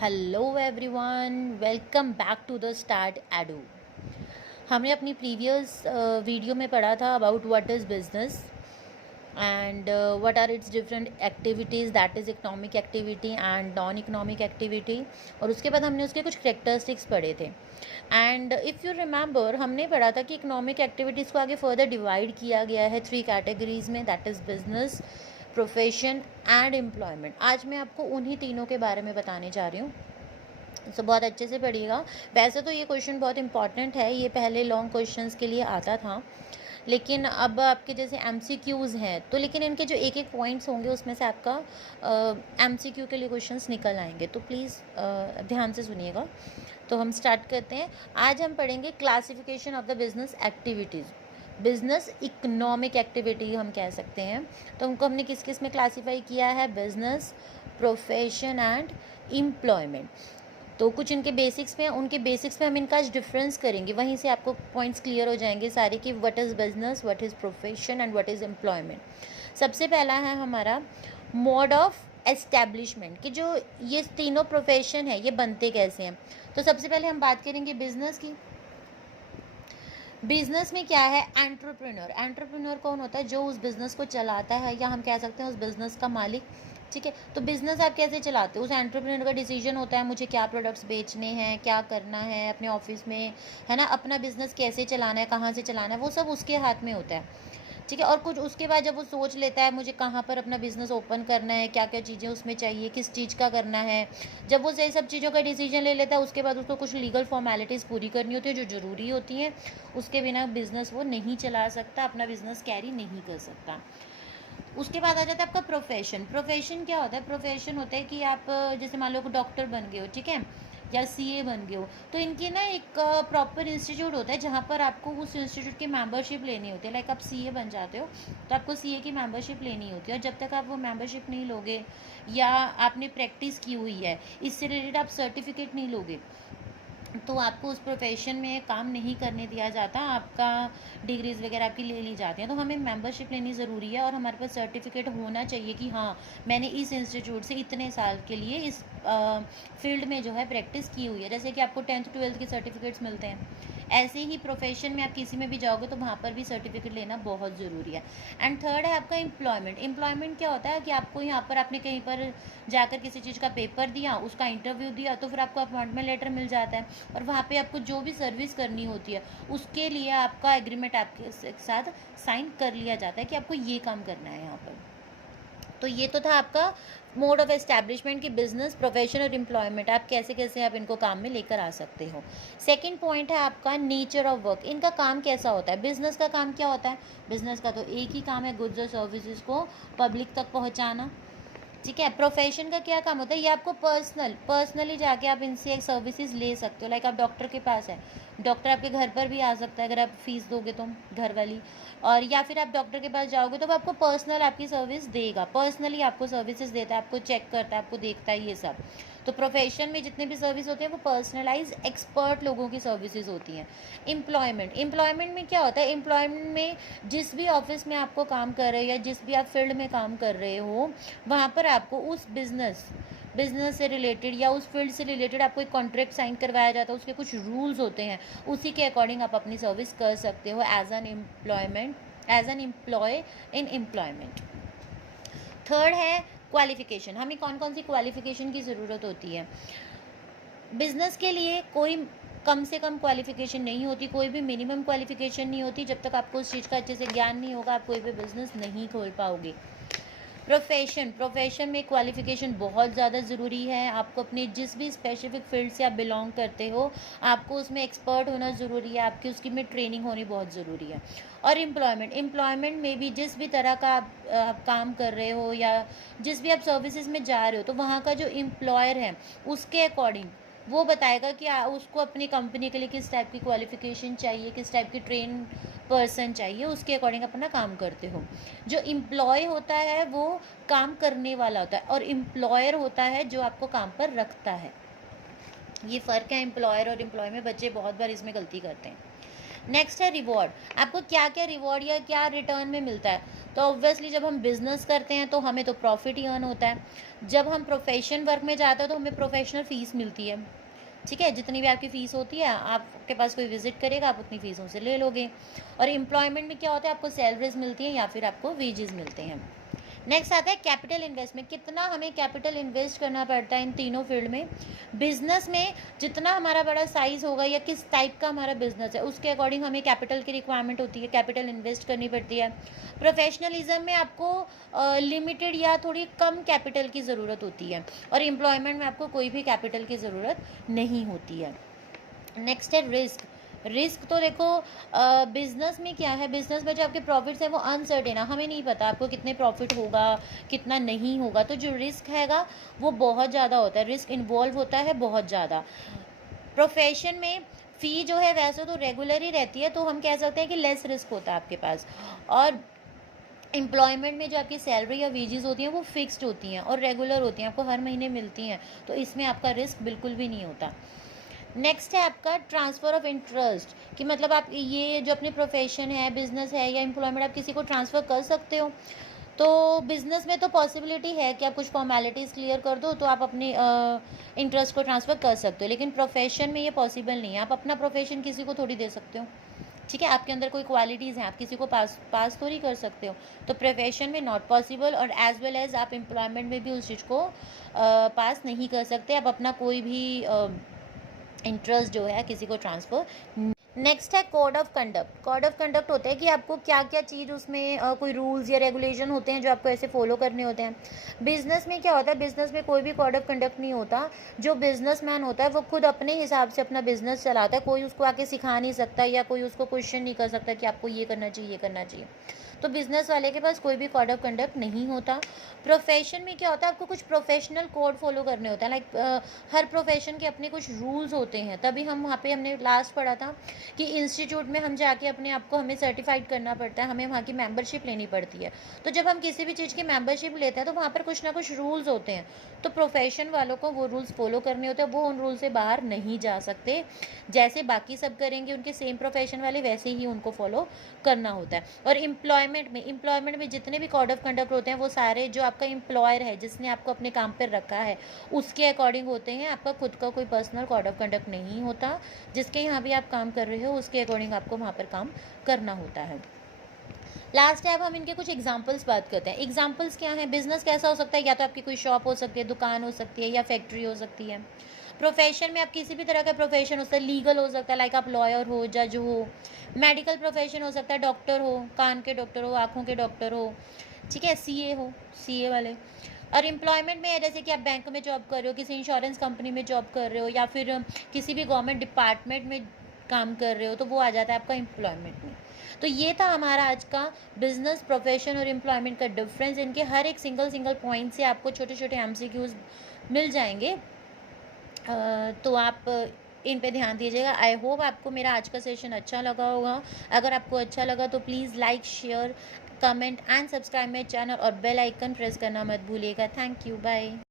Hello everyone, welcome back to the start edu. हमने अपनी previous video में पढ़ा था about what is business and what are its different activities, that is economic activity and non economic activity. और उसके बाद हमने उसके कुछ करेक्टरिस्टिक्स पढ़े थे। एंड इफ़ यू रिमेंबर, हमने पढ़ा था कि इकोनॉमिक एक्टिविटीज़ को आगे फर्दर डिवाइड किया गया है 3 कैटेगरीज में, that is business, profession and employment. आज मैं आपको उन्हीं तीनों के बारे में बताने जा रही हूँ, तो बहुत अच्छे से पढ़िएगा। वैसे तो ये क्वेश्चन बहुत इंपॉर्टेंट है, ये पहले लॉन्ग क्वेश्चंस के लिए आता था, लेकिन अब आपके जैसे MCQs हैं तो लेकिन इनके जो एक एक पॉइंट्स होंगे उसमें से आपका MCQ के लिए क्वेश्चंस निकल आएंगे, तो प्लीज़ ध्यान से सुनिएगा। तो हम स्टार्ट करते हैं। आज हम पढ़ेंगे classification of the business activities. Business economic activity हम कह सकते हैं, तो उनको हमने किस किस में क्लासीफाई किया है, बिजनेस, प्रोफेशन एंड एम्प्लॉयमेंट। तो कुछ इनके बेसिक्स में, उनके बेसिक्स में हम इनका डिफरेंस करेंगे, वहीं से आपको पॉइंट्स क्लियर हो जाएंगे सारे कि what is business, what is profession and what is employment. सबसे पहला है हमारा मोड ऑफ एस्टैब्लिशमेंट, कि जो ये तीनों प्रोफेशन है ये बनते कैसे हैं। तो सबसे पहले हम बात करेंगे बिजनेस की। बिजनेस में क्या है, एंटरप्रेन्योर। एंटरप्रेन्योर कौन होता है, जो उस बिज़नेस को चलाता है, या हम कह सकते हैं उस बिज़नेस का मालिक। ठीक है, तो बिज़नेस आप कैसे चलाते हो, उस एंटरप्रेन्योर का डिसीजन होता है मुझे क्या प्रोडक्ट्स बेचने हैं, क्या करना है अपने ऑफिस में, है ना, अपना बिज़नेस कैसे चलाना है, कहाँ से चलाना है, वो सब उसके हाथ में होता है। ठीक है, और कुछ उसके बाद जब वो सोच लेता है मुझे कहाँ पर अपना बिज़नेस ओपन करना है, क्या क्या चीज़ें उसमें चाहिए, किस चीज़ का करना है, जब वो ये सब चीज़ों का डिसीजन ले लेता है उसके बाद उसको कुछ लीगल फॉर्मेलिटीज़ पूरी करनी होती है जो ज़रूरी होती हैं। उसके बिना बिज़नेस वो नहीं चला सकता, अपना बिज़नेस कैरी नहीं कर सकता। उसके बाद आ जाता है आपका प्रोफेशन। प्रोफेशन क्या होता है, प्रोफेशन होता है कि आप जैसे मान लो डॉक्टर बन गए हो, ठीक है, या CA बन गए हो, तो इनकी ना एक प्रॉपर इंस्टीट्यूट होता है जहाँ पर आपको उस इंस्टीट्यूट की मेंबरशिप लेनी होती है। लाइक आप CA बन जाते हो तो आपको CA की मेंबरशिप लेनी होती है, और जब तक आप वो मेंबरशिप नहीं लोगे या आपने प्रैक्टिस की हुई है, इससे रिलेटेड आप सर्टिफिकेट नहीं लोगे, तो आपको उस प्रोफेशन में काम नहीं करने दिया जाता, आपका डिग्रीज़ वगैरह आपकी ले ली जाती हैं। तो हमें मेंबरशिप लेनी ज़रूरी है और हमारे पास सर्टिफिकेट होना चाहिए कि हाँ, मैंने इस इंस्टीट्यूट से इतने साल के लिए इस फील्ड में जो है प्रैक्टिस की हुई है। जैसे कि आपको 10th 12th के सर्टिफिकेट्स मिलते हैं, ऐसे ही प्रोफेशन में आप किसी में भी जाओगे तो वहाँ पर भी सर्टिफिकेट लेना बहुत ज़रूरी है। एंड थर्ड है आपका एम्प्लॉयमेंट। एम्प्लॉयमेंट क्या होता है कि आपको यहाँ पर आपने कहीं पर जाकर किसी चीज़ का पेपर दिया, उसका इंटरव्यू दिया, तो फिर आपको अपॉइंटमेंट लेटर मिल जाता है, और वहाँ पे आपको जो भी सर्विस करनी होती है उसके लिए आपका एग्रीमेंट आपके साथ साइन कर लिया जाता है कि आपको ये काम करना है यहाँ पर। तो ये तो था आपका मोड ऑफ एस्टैब्लिशमेंट की बिजनेस, प्रोफेशन और एम्प्लॉयमेंट आप कैसे कैसे आप इनको काम में लेकर आ सकते हो। सेकंड पॉइंट है आपका नेचर ऑफ वर्क। इनका काम कैसा होता है, बिजनेस का काम क्या होता है, बिजनेस का तो एक ही काम है, गुड्स और सर्विसेज को पब्लिक तक पहुँचाना। ठीक है, प्रोफेशन का क्या काम होता है, ये आपको पर्सनली जाके आप इनसे एक सर्विसेज ले सकते हो। लाइक आप डॉक्टर के पास है, डॉक्टर आपके घर पर भी आ सकता है अगर आप फीस दोगे तो, घर वाली, और या फिर आप डॉक्टर के पास जाओगे तो वो आपको पर्सनल आपकी सर्विस देगा, पर्सनली आपको सर्विसेज देता है, आपको चेक करता है, आपको देखता है, ये सब। तो प्रोफेशन में जितने भी सर्विस होते हैं वो पर्सनलाइज एक्सपर्ट लोगों की सर्विसेज होती हैं। एम्प्लॉयमेंट में क्या होता है, एम्प्लॉयमेंट में जिस भी ऑफिस में आपको काम कर रहे हो या जिस भी आप फील्ड में काम कर रहे हो, वहाँ पर आपको उस बिजनेस से रिलेटेड या उस फील्ड से रिलेटेड आपको एक कॉन्ट्रैक्ट साइन करवाया जाता है, उसके कुछ रूल्स होते हैं, उसी के अकॉर्डिंग आप अपनी सर्विस कर सकते हो as an employ in employment. Third है क्वालिफिकेशन। हमें कौन कौन सी क्वालिफिकेशन की ज़रूरत होती है बिजनेस के लिए, कोई कम से कम क्वालिफिकेशन नहीं होती, कोई भी मिनिमम क्वालिफिकेशन नहीं होती। जब तक आपको उस चीज़ का अच्छे से ज्ञान नहीं होगा आप कोई भी बिजनेस नहीं खोल पाओगे। प्रोफेशन में क्वालिफिकेशन बहुत ज़्यादा ज़रूरी है। आपको अपने जिस भी स्पेसिफिक फील्ड से आप बिलोंग करते हो आपको उसमें एक्सपर्ट होना ज़रूरी है, आपकी उसकी में ट्रेनिंग होनी बहुत ज़रूरी है। और एम्प्लॉयमेंट में भी जिस भी तरह का आप काम कर रहे हो या जिस भी आप सर्विसेज में जा रहे हो, तो वहाँ का जो एम्प्लॉयर है उसके अकॉर्डिंग वो बताएगा कि उसको अपनी कंपनी के लिए किस टाइप की क्वालिफिकेशन चाहिए, किस टाइप की ट्रेन पर्सन चाहिए, उसके अकॉर्डिंग अपना काम करते हो। जो एम्प्लॉय होता है वो काम करने वाला होता है, और एम्प्लॉयर होता है जो आपको काम पर रखता है। ये फ़र्क है एम्प्लॉयर और एम्प्लॉय में, बच्चे बहुत बार इसमें गलती करते हैं। नेक्स्ट है रिवॉर्ड। आपको क्या क्या रिवॉर्ड या क्या रिटर्न में मिलता है। तो ऑब्वियसली जब हम बिज़नेस करते हैं तो हमें तो प्रॉफिट ही अर्न होता है। जब हम प्रोफेशन वर्क में जाते हैं तो हमें प्रोफेशनल फ़ीस मिलती है, ठीक है? जितनी भी आपकी फ़ीस होती है, आपके पास कोई विज़िट करेगा, आप उतनी फ़ीस उनसे ले लोगे। और एम्प्लॉयमेंट में क्या होता है, आपको सैलरीज़ मिलती हैं या फिर आपको वेजेस मिलते हैं। नेक्स्ट आता है कैपिटल इन्वेस्टमेंट। कितना हमें कैपिटल इन्वेस्ट करना पड़ता है इन तीनों फील्ड में। बिजनेस में जितना हमारा बड़ा साइज होगा या किस टाइप का हमारा बिजनेस है, उसके अकॉर्डिंग हमें कैपिटल की रिक्वायरमेंट होती है, कैपिटल इन्वेस्ट करनी पड़ती है। प्रोफेशनलिज्म में आपको लिमिटेड या थोड़ी कम कैपिटल की ज़रूरत होती है, और एम्प्लॉयमेंट में आपको कोई भी कैपिटल की ज़रूरत नहीं होती है। नेक्स्ट है रिस्क। रिस्क तो देखो बिजनेस में क्या है, बिजनेस में जो आपके प्रॉफिट्स हैं वो अनसर्टेन है, हमें नहीं पता आपको कितने प्रॉफिट होगा कितना नहीं होगा। तो जो रिस्क हैगा वो बहुत ज़्यादा होता है, रिस्क इन्वॉल्व होता है बहुत ज़्यादा। प्रोफेशन में फ़ी जो है वैसे तो रेगुलर ही रहती है, तो हम कह सकते हैं कि लेस रिस्क होता है आपके पास। और एम्प्लॉयमेंट में जो आपकी सैलरी या वेजेस होती हैं वो फिक्स्ड होती हैं और रेगुलर होती हैं, आपको हर महीने मिलती हैं, तो इसमें आपका रिस्क बिल्कुल भी नहीं होता। नेक्स्ट है आपका ट्रांसफ़र ऑफ इंटरेस्ट, कि मतलब आप ये जो अपने प्रोफेशन है, बिजनेस है या एम्प्लॉयमेंट, आप किसी को ट्रांसफ़र कर सकते हो। तो बिजनेस में तो पॉसिबिलिटी है कि आप कुछ फॉर्मेलिटीज़ क्लियर कर दो तो आप अपने इंटरेस्ट को ट्रांसफ़र कर सकते हो, लेकिन प्रोफेशन में ये पॉसिबल नहीं है। आप अपना प्रोफेशन किसी को थोड़ी दे सकते हो, ठीक है? आपके अंदर कोई क्वालिटीज़ हैं, आप किसी को पास थोड़ी कर सकते हो। तो प्रोफेशन में नॉट पॉसिबल, और एज वेल एज आप एम्प्लॉयमेंट में भी उस चीज़ को पास नहीं कर सकते। आप अपना कोई भी इंटरेस्ट जो है किसी को ट्रांसफ़र। नेक्स्ट है code of conduct. Code of conduct होता है कि आपको क्या क्या चीज़ उसमें कोई रूल्स या रेगुलेशन होते हैं जो आपको ऐसे फॉलो करने होते हैं। बिजनेस में क्या होता है, बिजनेस में कोई भी कोड ऑफ कंडक्ट नहीं होता। जो बिजनेसमैन होता है वो खुद अपने हिसाब से अपना बिजनेस चलाता है, कोई उसको आके सिखा नहीं सकता या कोई उसको क्वेश्चन नहीं कर सकता कि आपको ये करना चाहिए, ये करना चाहिए। तो बिजनेस वाले के पास कोई भी कोड ऑफ कंडक्ट नहीं होता। प्रोफेशन में क्या होता है, आपको कुछ प्रोफेशनल कोड फॉलो करने होते हैं, लाइक हर प्रोफेशन के अपने कुछ रूल्स होते हैं। तभी हम वहाँ पे हमने लास्ट पढ़ा था कि इंस्टीट्यूट में हम जाके अपने आप को हमें सर्टिफाइड करना पड़ता है, हमें वहाँ की मेंबरशिप लेनी पड़ती है। तो जब हम किसी भी चीज़ की मेंबरशिप लेते हैं तो वहाँ पर कुछ ना कुछ रूल्स होते हैं, तो प्रोफेशन वालों को वो रूल्स फॉलो करने होते हैं, वो उन रूल से बाहर नहीं जा सकते। जैसे बाकी सब करेंगे उनके सेम प्रोफेशन वाले, वैसे ही उनको फॉलो करना होता है। और एम्प्लॉयमेंट में जितने भी कोड ऑफ कंडक्ट होते हैं वो सारे जो आपका एम्प्लॉयर है, जिसने आपको अपने काम पर रखा है, उसके अकॉर्डिंग होते हैं। आपका खुद का कोई पर्सनल कोड ऑफ कंडक्ट नहीं होता। जिसके यहाँ भी आप काम कर रहे हो उसके अकॉर्डिंग आपको वहाँ पर काम करना होता है। लास्ट है, अब हम इनके कुछ एग्जांपल्स बात करते हैं। एग्जांपल्स क्या हैं, बिजनेस कैसा हो सकता है, या तो आपकी कोई शॉप हो सकती है, दुकान हो सकती है, या फैक्ट्री हो सकती है। प्रोफेशन में आप किसी भी तरह का प्रोफेशन हो सकता है, लीगल हो सकता है, लाइक आप लॉयर हो, जज हो। मेडिकल प्रोफेशन हो सकता है, डॉक्टर हो, कान के डॉक्टर हो, आँखों के डॉक्टर हो, ठीक है, सीए हो, सीए वाले। और एम्प्लॉयमेंट में है जैसे कि आप बैंक में जॉब कर रहे हो, किसी इंश्योरेंस कंपनी में जॉब कर रहे हो, या फिर किसी भी गवर्नमेंट डिपार्टमेंट में काम कर रहे हो, तो वो आ जाता है आपका एम्प्लॉयमेंट में। तो ये था हमारा आज का बिजनेस, प्रोफेशन और एम्प्लॉयमेंट का डिफरेंस। इनके हर एक सिंगल पॉइंट से आपको छोटे छोटे एमसीक्यूज मिल जाएंगे, तो आप इन पे ध्यान दीजिएगा। आई होप आपको मेरा आज का सेशन अच्छा लगा होगा। अगर आपको अच्छा लगा तो please like, share, comment and subscribe my channel, और बेल आइकन प्रेस करना मत भूलिएगा। Thank you, bye.